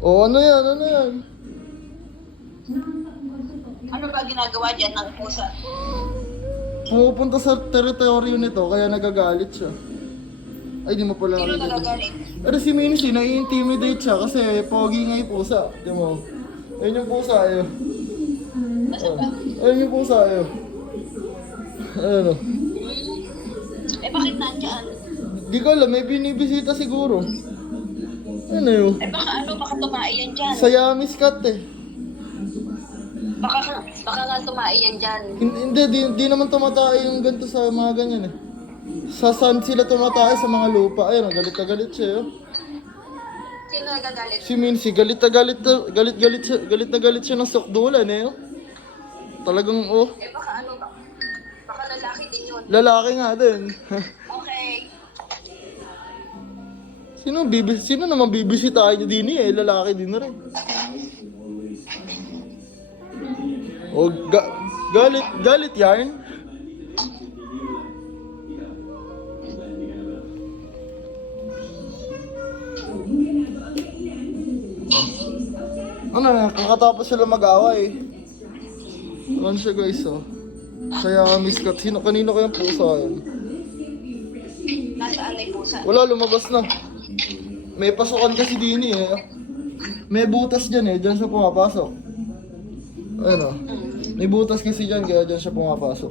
O ano yan, ano yan? Ano ba ginagawa dyan ng pusa? Pumupunta sa teritoryo nito, kaya nagagalit siya. Ay, di mo pala Sino nakikita. nagagalit? Pero si Mincy, nai-intimidate siya kasi pogi nga yung pusa. Di mo? Ayun yung pusa, ayun. Nasaan ba? Ayun yung pusa, ayun. Ayun o. Eh bakit nandyan? Di ko alam, may binibisita siguro. Ano yun? Eh baka tumae yan dyan. Siamese cat eh. Baka nga tumae yan dyan. Hindi, di naman tumatay yung ganito sa mga ganyan eh. Sa sand sila tumatay sa mga lupa. Ayun, galit na galit siya. Oh. Sino nagagalit? Si Mincy, galit na galit siya ng sukdulan eh. Oh. Talagang oh, Eh baka lalaki din yun. lalaki nga din. Okay. Sino naman bibisitahin niyo din eh, lalaki din na rin. Oh, galit yarn. Ano na, kakatapos sila mag-away. Ano siya guys oh. Kaya miss cut. Kanino kayang pusa yun? Nasaan may pusa? Wala, lumabas na. May pasukan kasi din eh. May butas dyan eh, dyan siya pumapasok. Ano? May butas kasi dyan, kaya dyan siya pumapasok.